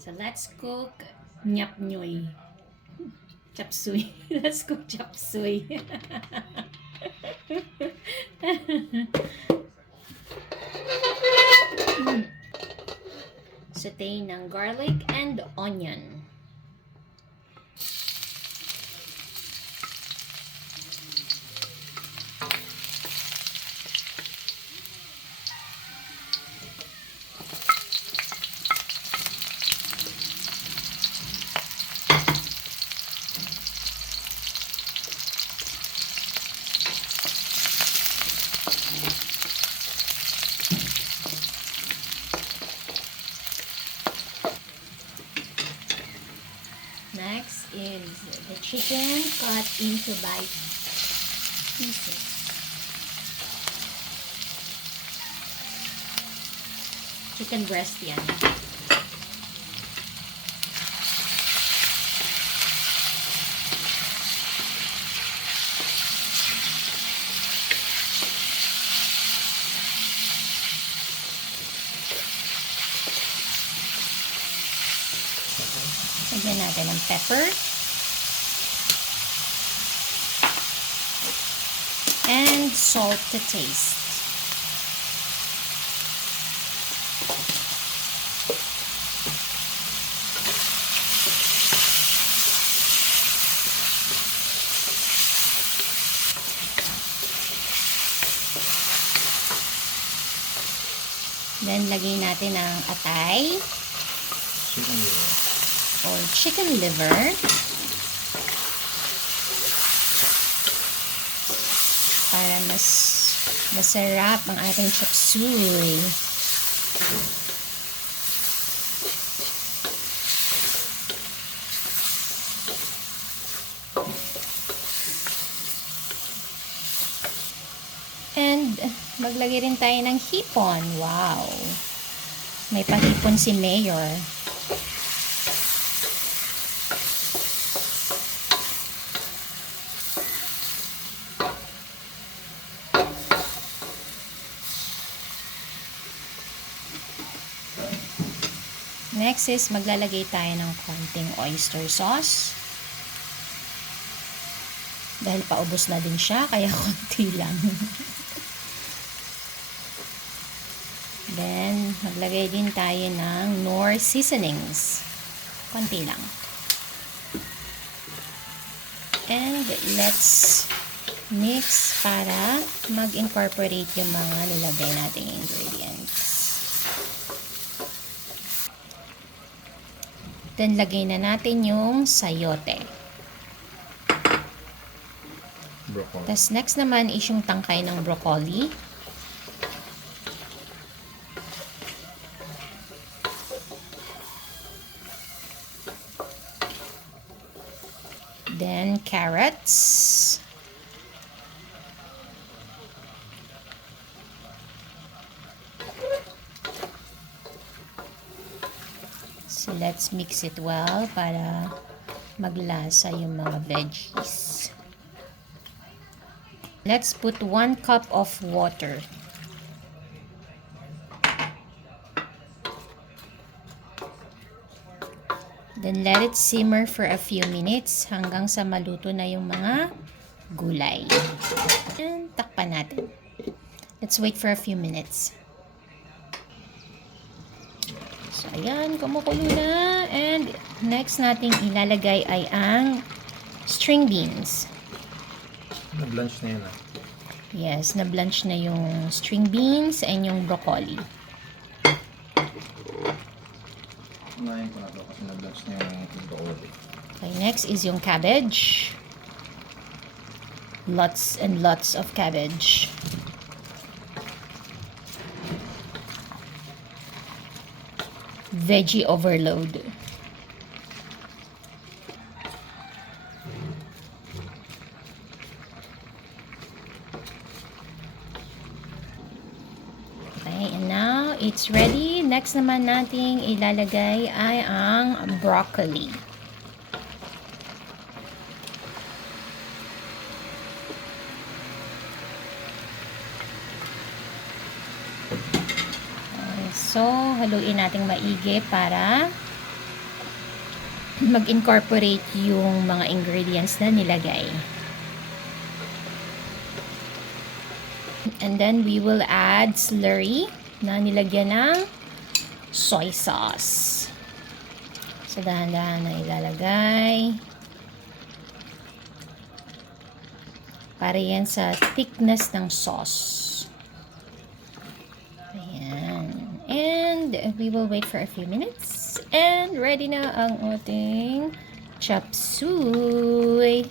So let's cook nyap nyoy. Chop suey. Let's cook chop suey. Saute ng garlic and onion. Next is the chicken cut into bite pieces. Chicken breast yan. Lagyan natin ng pepper and salt to taste. Then lagay natin ang atay or chicken liver. Para mas masarap ang ating chop suey. And maglagay rin tayo ng hipon. Wow! May pahipon si Mayor. Next is maglalagay tayo ng konting oyster sauce. Dahil paubos na din siya, kaya konti lang. Then, maglagay din tayo ng Knorr seasonings. Konti lang. And let's mix para mag-incorporate yung mga nilagay nating ingredients. Then, lagay na natin yung sayote. Broccoli. Tapos, next naman is yung tangkay ng broccoli. Then, carrots. So, let's mix it well para maglasa yung mga veggies. Let's put 1 cup of water. Then, let it simmer for a few minutes hanggang sa maluto na yung mga gulay. And, takpan natin. Let's wait for a few minutes. So, ayan, kumukulo na. And, next nating ilalagay ay ang string beans. Na-blanch na yan ah. Yes, na-blanch na yung string beans and yung broccoli. Unahin ko na ito kasi na-blanch na yung broccoli. Okay, next is yung cabbage. Lots and lots of cabbage. Veggie overload. Okay, and now it's ready. Next naman nating ilalagay ay ang broccoli. So, haluin nating maigi para mag-incorporate yung mga ingredients na nilagay. And then we will add slurry na nilagyan ng soy sauce. So dahan-dahan na ilalagay. Para yan sa thickness ng sauce. Ayan. And we will wait for a few minutes. And ready na ang ating chop suey.